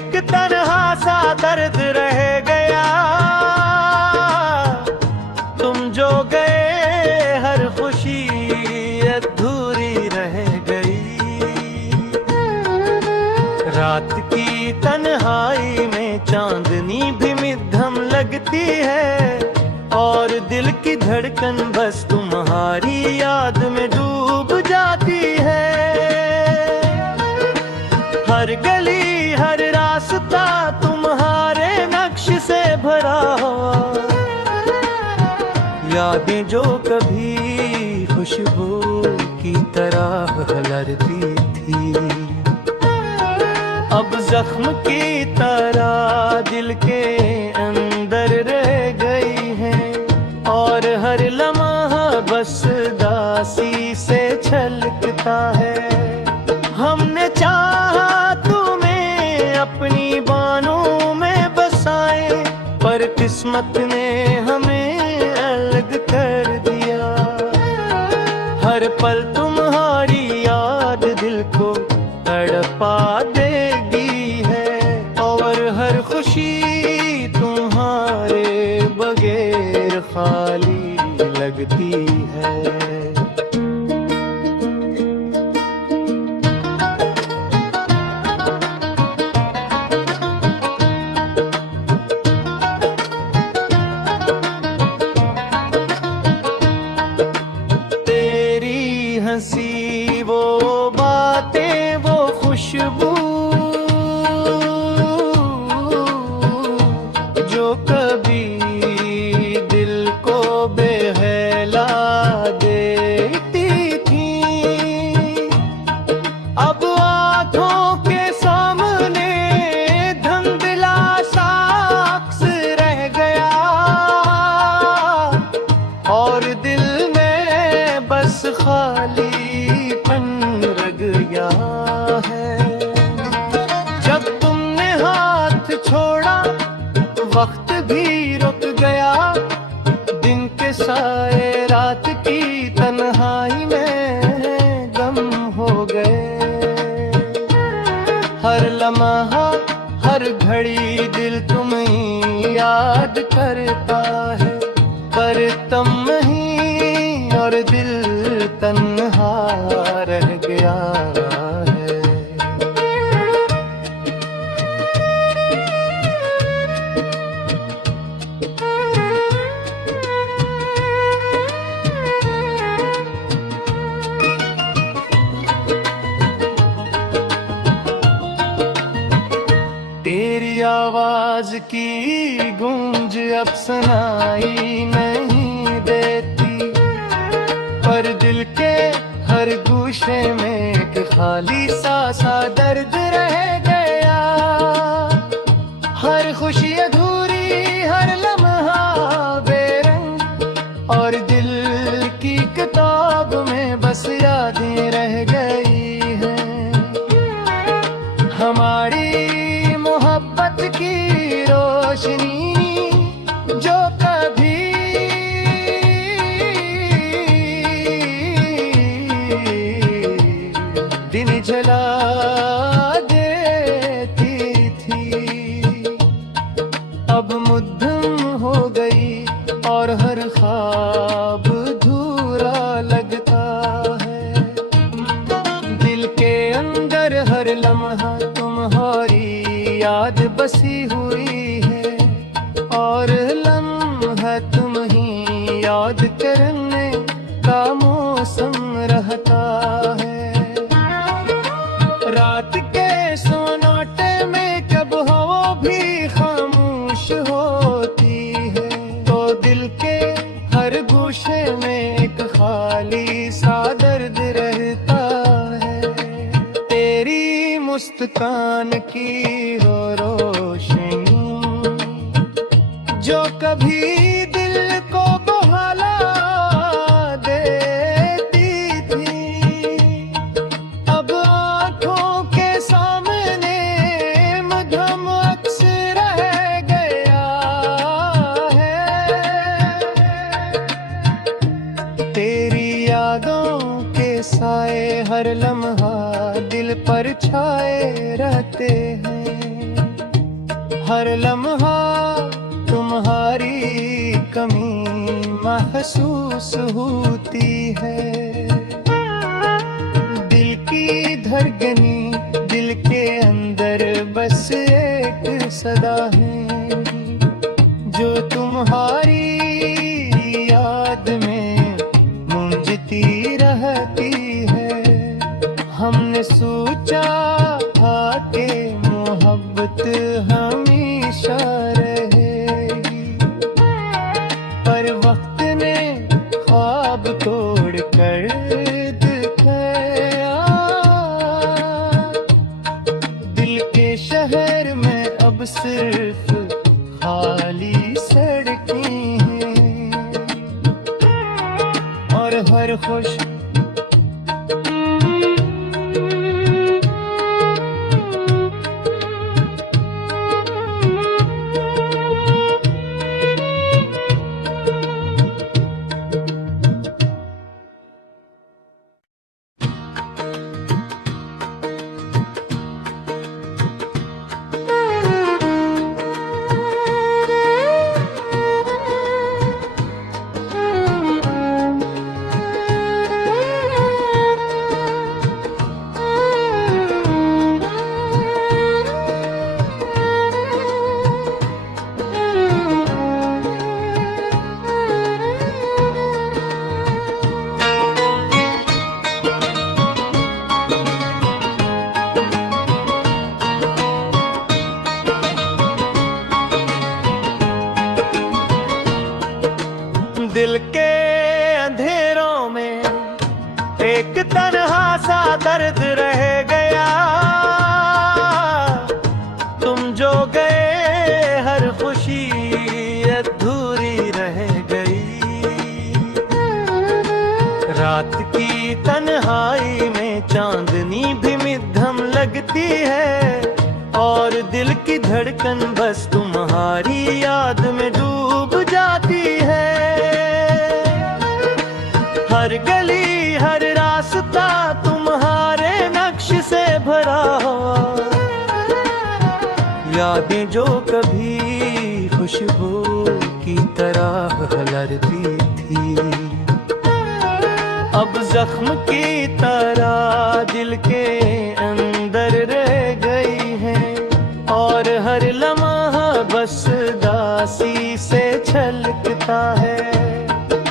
एक तन्हा सा दर्द रह गया, तुम जो गए हर खुशी अधूरी रह गई। रात की तन्हाई में चांदनी भी मध्यम लगती है, और दिल की धड़कन बस तुम्हारी याद में डूब जाती है। हर गली हर रास्ता तुम्हारे नक्श से भरा हुआ, यादें जो कभी खुशबू की तरह लहरती थी, अब जख्म की तरह दिल के अंदर रह गई हैं, और हर लम्हा बस दासी से छलकता है। हमने चाहा तुम्हें अपनी बाहों में बसाए, पर किस्मत ने हमें अलग कर दिया। हर पल तुम्हारी याद दिल को तड़पा देगी है, और हर खुशी तुम्हारे बगैर खाली लगती है। हंसी वो बातें वो खुशबू जो कभी दिल को बेहला देती थी, अब आँखों के सामने धुंधला सा अक्स रह गया, और दिल में बस खालीपन रह गया है। जब तुमने हाथ छोड़ा वक्त भी रुक गया, दिन के साए रात की तन्हाई में गम हो गए। हर लम्हा हर घड़ी दिल तुम्हें याद करता है, पर तुम नहीं और दिल तन्हा रह गया है। तेरी आवाज की गूंज अब सुनाई नहीं देती, पर दिल के हर गूशे में एक खाली सा दर्द रह गया। हर खुशी अधूरी हर लम्हा बेरंग, और दिल की किताब में बस यादें रह गई हैं। हमारी मोहब्बत की रोशनी जो कभी दिन जला देती थी, अब मुद्दम हो गई और हर ख्वाब अधूरा लगता है। दिल के अंदर हर लम्हा तुम्हारी याद बसी हुई है, और लम्हा तुम ही याद करने का मौसम रहता है। रात के सोनाटे में कब हवा भी खामोश होती है, तो दिल के हर गूशे में एक खाली सा दर्द रहता है। तेरी मुस्कान की हो रोशनी जो कभी दिल को बहला देती थी, अब आँखों के सामने मधुम अक्स रह गया है। तेरी यादों के साए हर लम्हा दिल पर छाए रहते हैं। हर लम्हा तुम्हारी कमी महसूस होती है। दिल की धड़कनी, दिल के अंदर बस एक सदा है जो तुम्हारी याद में गूंजती रहती है। हमने सोचा था कि मोहब्बत हमेशा रहेगी, पर वक्त ने ख्वाब तोड़ कर दिखाया। दिल के शहर में अब सिर्फ खाली सड़कें हैं और हर खुश दिल के अंधेरों में एक तन्हा सा दर्द रह गया। तुम जो गए हर खुशी अधूरी रह गई। रात की तन्हाई में चांदनी भी मध्यम लगती है और दिल की धड़कन बस तुम्हारी याद में डूब जाती है। हर गली हर रास्ता तुम्हारे नक्श से भरा हुआ, यादें जो कभी खुशबू की तरह लहरती थी अब जख्म की तरह दिल के अंदर रह गई हैं और हर लम्हा बस दासी से छलकता है।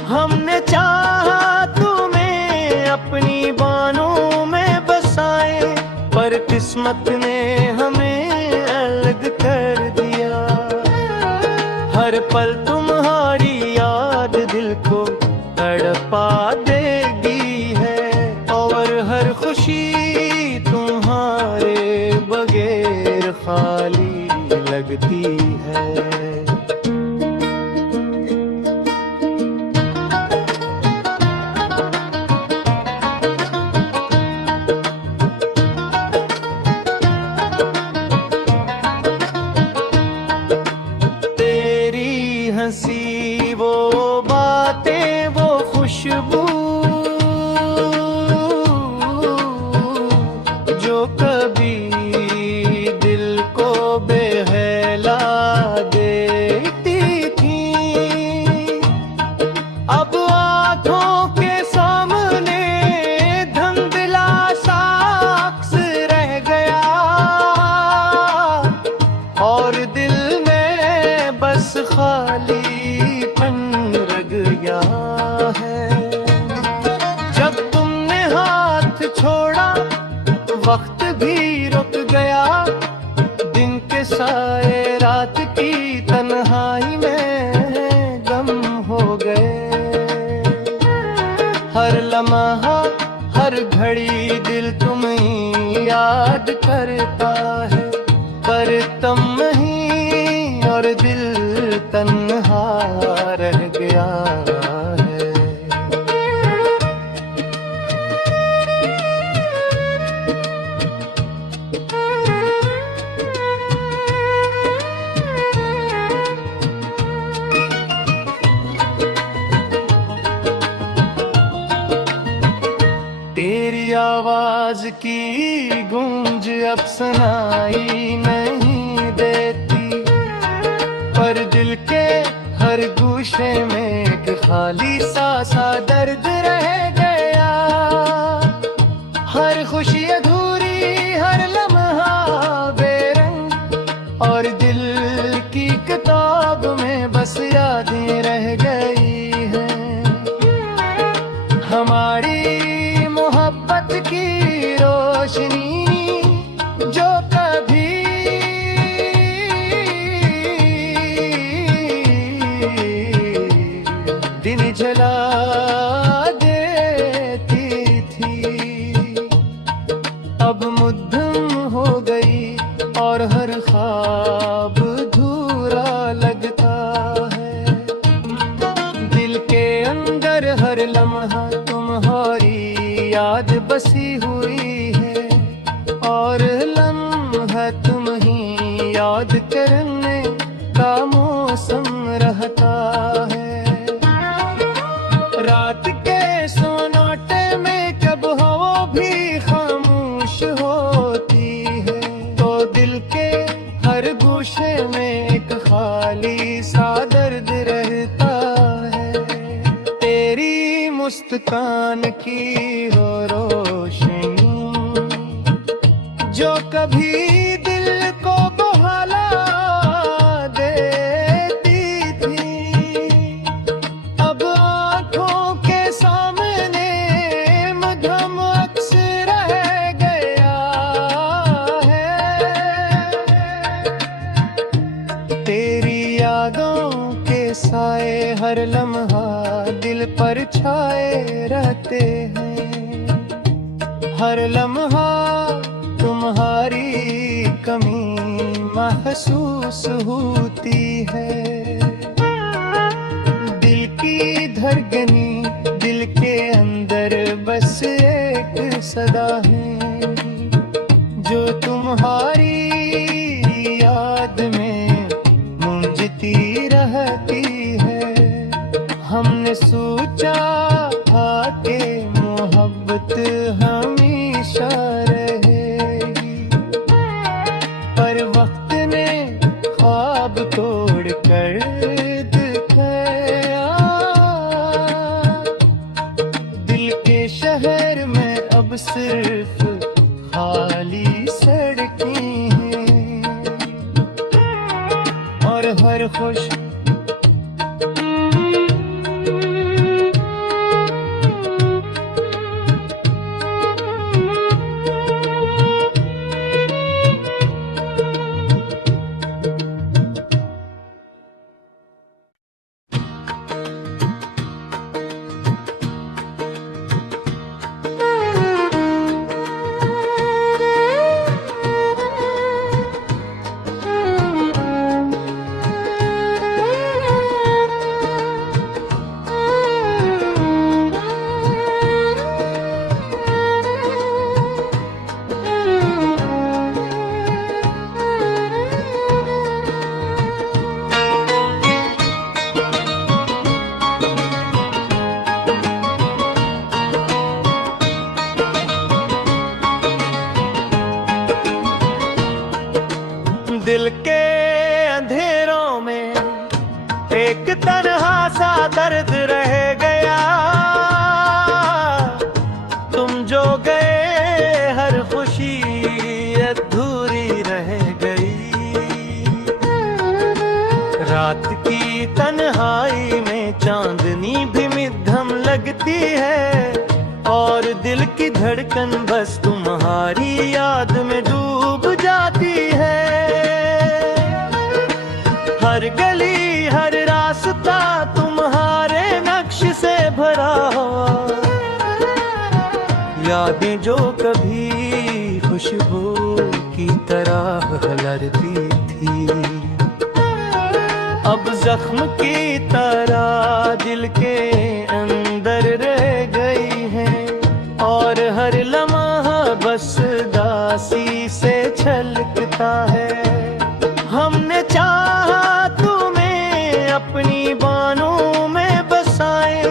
हमने चाहा तुम्हें अपनी बाहों में बसाए, पर किस्मत ने हमें अलग कर दिया। हर पल तुम्हारी याद दिल को तड़पा देगी है और हर खुशी तुम्हारे बगैर खाली लगती है। हंसी वो बातें वो खुशबू जो कभी दिल को बेहला देती थी, अब आँखों के सामने धुंधला सा अक्स रह गया और दिल में बस खालीपन रह गया है। जब तुमने हाथ छोड़ा वक्त भी रुक गया, दिन के साए रात की तन्हाई में गम हो गए। हर लम्हा हर घड़ी दिल तुम्हें याद करता है, पर तुम नहीं और दिल तन्हा रह गया है। तेरी आवाज की गूंज अब सुनाई नहीं देती, गूशे में एक खाली सा दर्द रह गया। हर खुशी अधूरी, हर लम्हा बेरंग, और दिल की किताब में बस यादें रह गई हैं। हमारी मोहब्बत की रोशनी जो कभी दिन जला देती थी, अब मुद्दम हो गई और हर ख्वाब अधूरा लगता है। दिल के अंदर हर लम्हा तुम्हारी याद बसी हुई है, और लम्हा तुम ही याद करने का मौसम रहता है। रात के सोनाटे में कब हवा भी खामोश होती है, तो दिल के हर गूशे में एक खाली सा दर्द रहता है। तेरी मुस्कान की हो रोशनी जो कभी दिल को बहला देती थी, अब आंखों के सामने मधुम अक्स रह गया है। तेरी यादों के साए हर लम्हा दिल पर छाए रहते हैं। हर लम्हा तुम्हारी कमी महसूस होती है। दिल की धड़कनी, दिल के अंदर बस एक सदा है, जो तुम्हारी याद में गूंजती रहती है। हमने सोचा था कि मोहब्बत हमेशा रहेगी, पर वक्त ने ख्वाब तोड़ कर दिखाया। दिल के शहर में अब सिर्फ खाली सड़कें हैं, और हर खुश दिल के अंधेरों में एक तन्हा सा दर्द रह गया। तुम जो गए हर खुशी अधूरी रह गई। रात की तन्हाई में चांदनी भी मध्यम लगती है, और दिल की धड़कन बस तुम्हारी याद में डूब जाती है। हर गली हर रास्ता तुम्हारे नक्श से भरा हुआ, यादें जो कभी खुशबू की तरह लहरती थी, अब जख्म की तरह दिल के अंदर रह गई हैं। और हर लम्हा बस दासी से छलकता है। हमने चाहा तुम्हें अपनी बाहों में बसाए,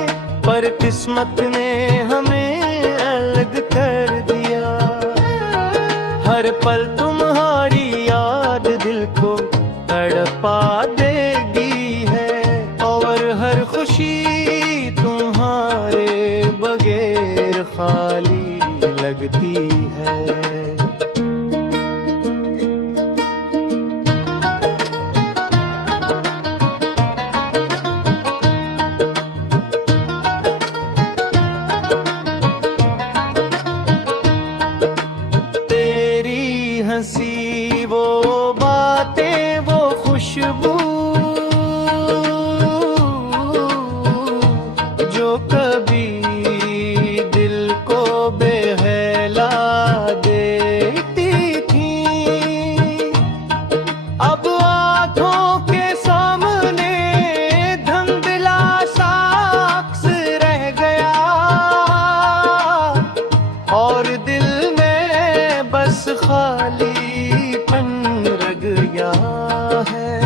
पर किस्मत ने हमें अलग कर दिया। हर पल तुम्हारी याद दिल को तड़पा देगी है, और हर खाली लगती है। तेरी हंसी वो बातें वो खुशबू जो कभी दिल को बेहला देती थी, अब आंखों के सामने धुंधला सा अक्स रह गया और दिल में बस खालीपन रह गया है।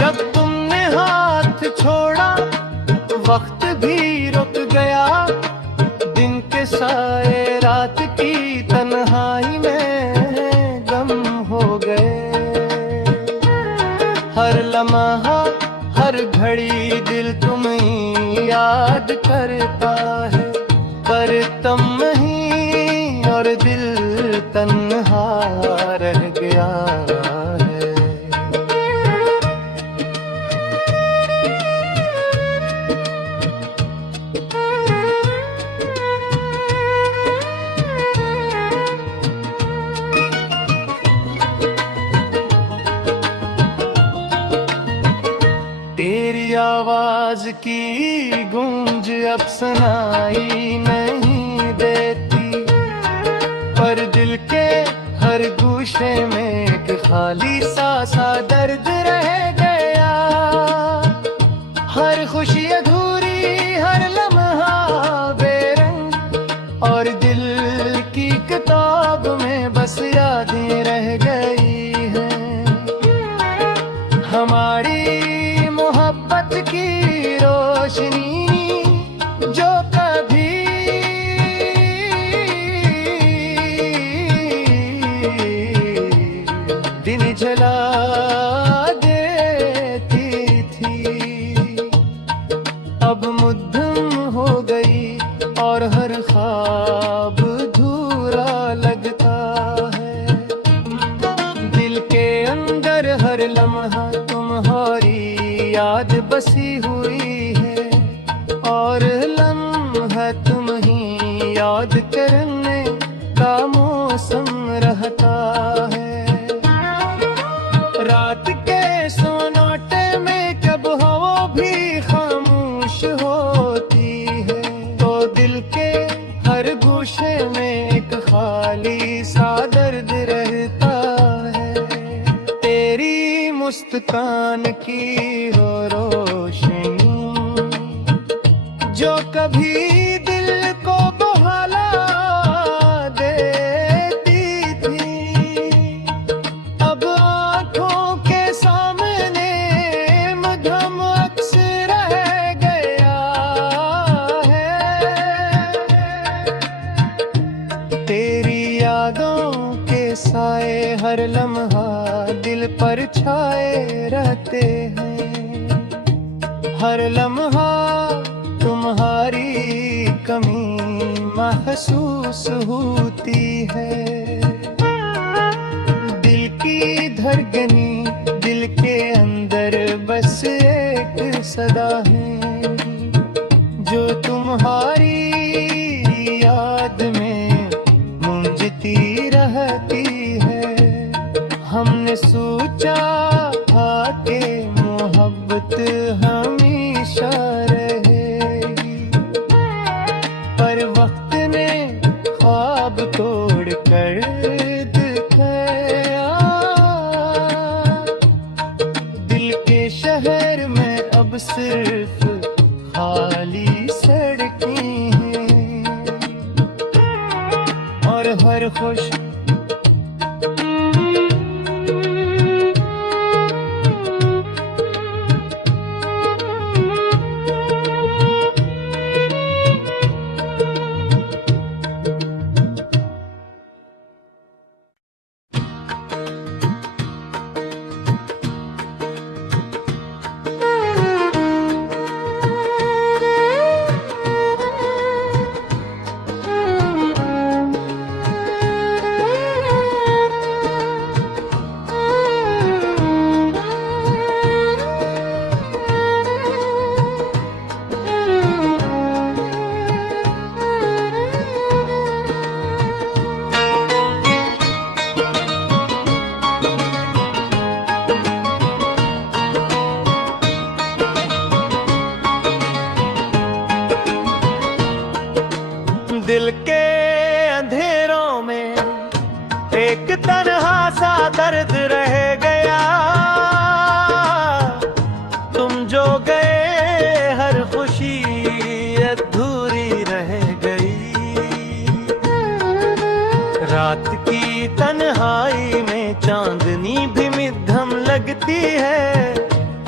जब तुमने हाथ छोड़ा वक्त भी रुक गया, दिन के साए रात की तन्हाई में गम हो गए। हर लम्हा हर घड़ी दिल तुम्हें याद करता है, पर तुम नहीं और दिल तन्हा रह गया है। तेरी आवाज की गूंज अब सुनाई नहीं देती, पर दिल के हर गूशे में एक खाली सा दर्द रह गया। हर खुशी अधूरी हर लम्हा बेरंग और दिल की किताब में बस यादें रह गई हैं। हमारी मोहब्बत की रोशनी जो कभी दिन जला देती थी, अब मुद्दम हो गई और हर ख्वाब अधूरा लगता है। दिल के अंदर हर लम्हा तुम्हारी याद बसी हुई है और लम्हा तुम ही याद करने का मौसम रहता है। रात के सोनाटे में जब हवा भी खामोश होती है, तो दिल के हर गोशे में एक खाली सा दर्द रहता है। तेरी मुस्कान की हो रोशनी जो कभी दिल को बहला देती थी, अब आंखों के सामने मधुम अक्स रह गया है। तेरी यादों के साए हर लम्हा दिल पर छाए रहते हैं। हर लम्हा तुम्हारी कमी महसूस होती है। दिल की धड़कनी दिल के अंदर बस एक सदा है जो तुम्हारी याद में गूंजती रहती है। हमने सोचा था कि मोहब्बत हमेशा रहेगी, पर वक्त ने ख्वाब तोड़ कर दिखाया। दिल के शहर में अब सिर्फ खाली सड़कें हैं और हर खुश लगती है,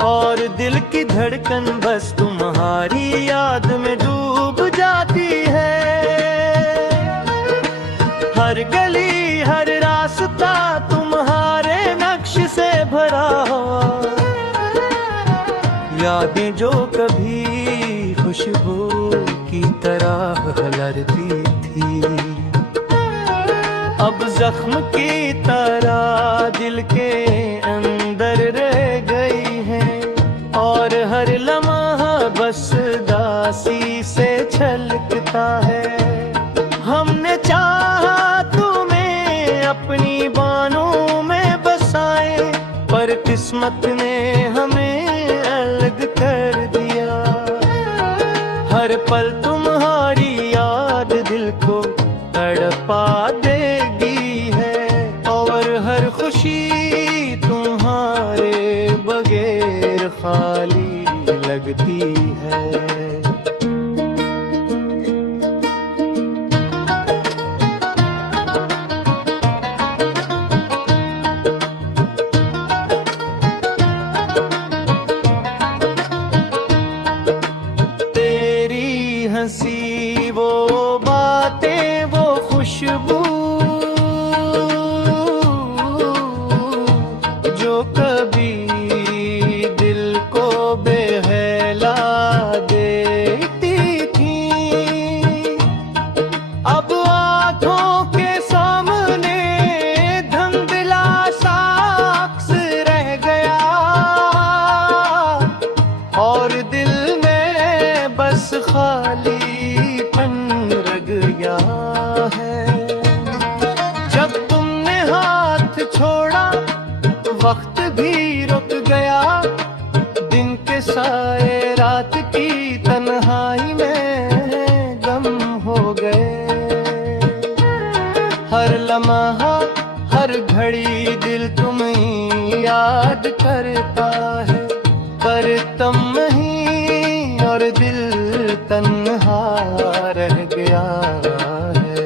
और दिल की धड़कन बस तुम्हारी याद में डूब जाती है। हर गली हर रास्ता तुम्हारे नक्श से भरा हुआ, यादें जो कभी खुशबू की तरह लहरती थी, अब जख्म की तरह दिल के अंदर रह गई हैं, और हर लम्हा बस दासी से छलकता है। हमने चाहा तुम्हें अपनी बाहों में बसाए, पर किस्मत ने हमें अलग कर दिया। हर पल तुम्हारी याद दिल को तड़पा देगी है, और हर खुशी तुम्हारे बगैर खाली लगती है। तेरी हंसी वो बातें वो खुशबू, जो कभी दिल को बहला देती थी, अब आँखों के सामने धुंधला सा अक्स रह गया, और दिल में बस खालीपन रह गया है। जब तुमने हाथ छोड़ा वक्त भी रुक गया, दिन के साए रात की तन्हाई में गम हो गए। हर लम्हा हर घड़ी दिल तुम्हें याद करता है, पर तुम नहीं और दिल तन्हा रह गया है।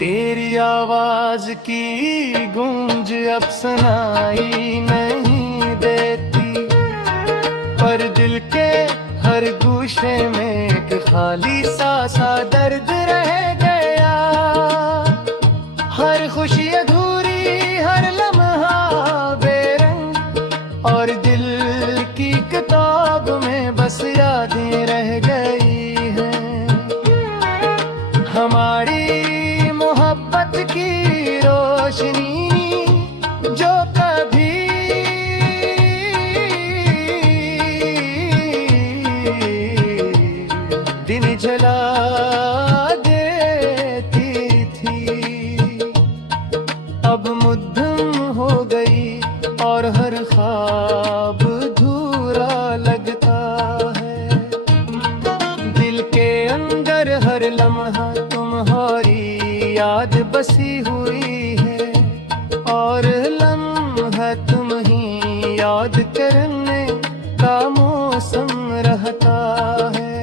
तेरी आवाज की गूंज अब सुनाई नहीं देती, पर दिल के हर गूशे में एक खाली सा दर्द रह गया। हर खुशी अधूरी हर लम्हा बेरंग, और दिल की किताब में बस यादें रह गई हैं। हमारी मोहब्बत की रोशनी जो कभी दिन जला देती थी, अब मुद्दम हो गई और हर ख्वाब अधूरा लगता है। दिल के अंदर हर लम्हा तुम्हारी याद बसी हुई है, और लम्हा तुम ही याद करने का मौसम रहता है।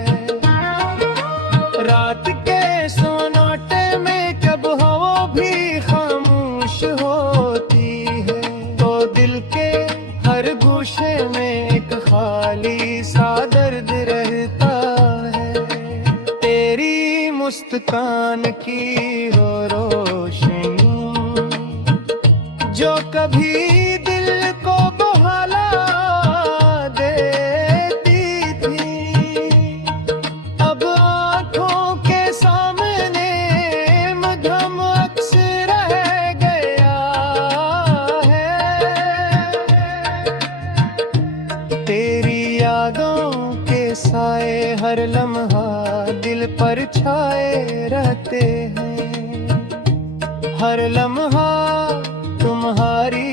रात के सोनाटे में जब हवा भी खामोश होती है, तो दिल के हर गूशे में एक खाली सा दर्द रहता है। तेरी मुस्कान की हो रोशनी जो कभी दिल को बहला देती थी, अब आँखों के सामने मधुम अक्स रह गया है। तेरी यादों के साए हर लम्हा दिल पर छाए रहते हैं। हर लम्हा तुम्हारी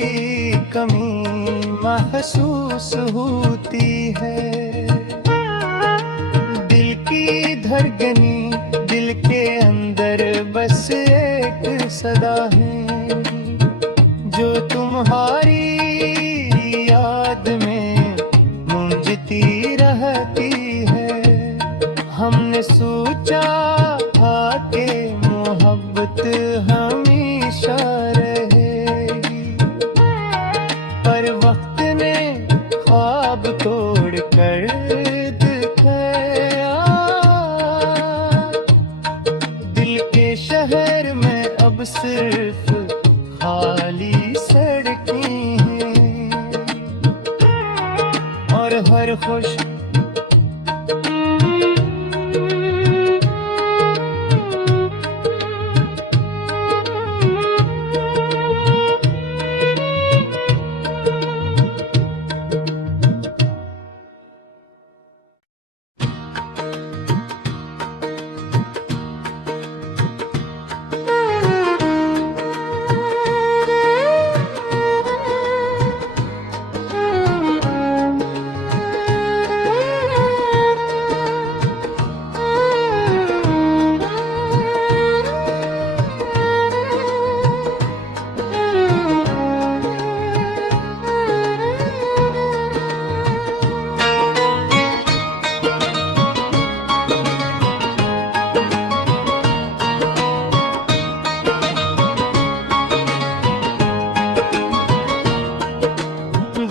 कमी महसूस होती है। दिल की धड़कनी दिल के अंदर बस एक सदा है, जो तुम्हारी याद में मुंजती रहती है। हमने सोचा था कि मोहब्बत हमेशा रहेगी, पर वक्त ने ख्वाब तोड़ कर दिखाया। दिल के शहर में अब सिर्फ खाली सड़कें हैं और हर खुश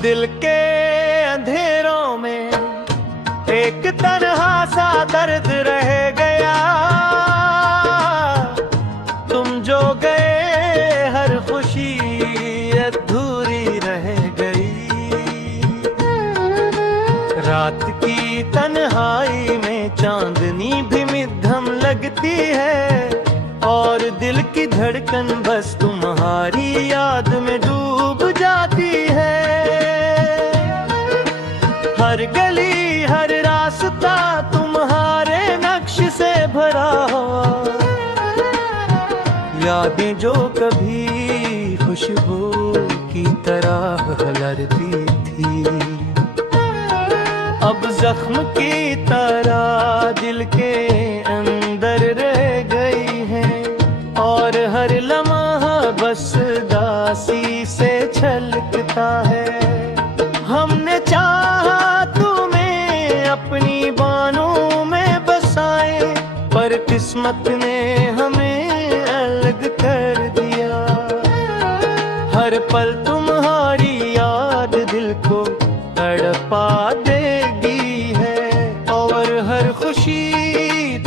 दिल के अंधेरों में एक तन्हा सा दर्द रह गया। तुम जो गए हर खुशी अधूरी रह गई। रात की तन्हाई में चांदनी भी मध्यम लगती है और दिल की धड़कन बस तुम्हारी याद में डूब जाती है। हर गली हर रास्ता तुम्हारे नक्श से भरा हुआ, यादें जो कभी खुशबू की तरह हलरती थी, अब जख्म की तरह दिल के अंदर रह गई हैं और हर लम्हा बस दासी से छलकता है। हमने चाहा तुम्हें अपनी बाहों में बसाए, पर किस्मत ने हमें अलग कर दिया। हर पल तुम्हारी याद दिल को तड़पा देगी है और हर खुशी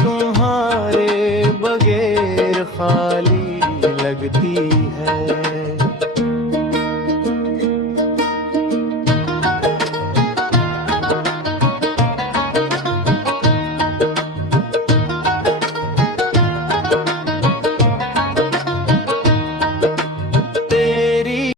तुम्हारे बगैर खाली लगती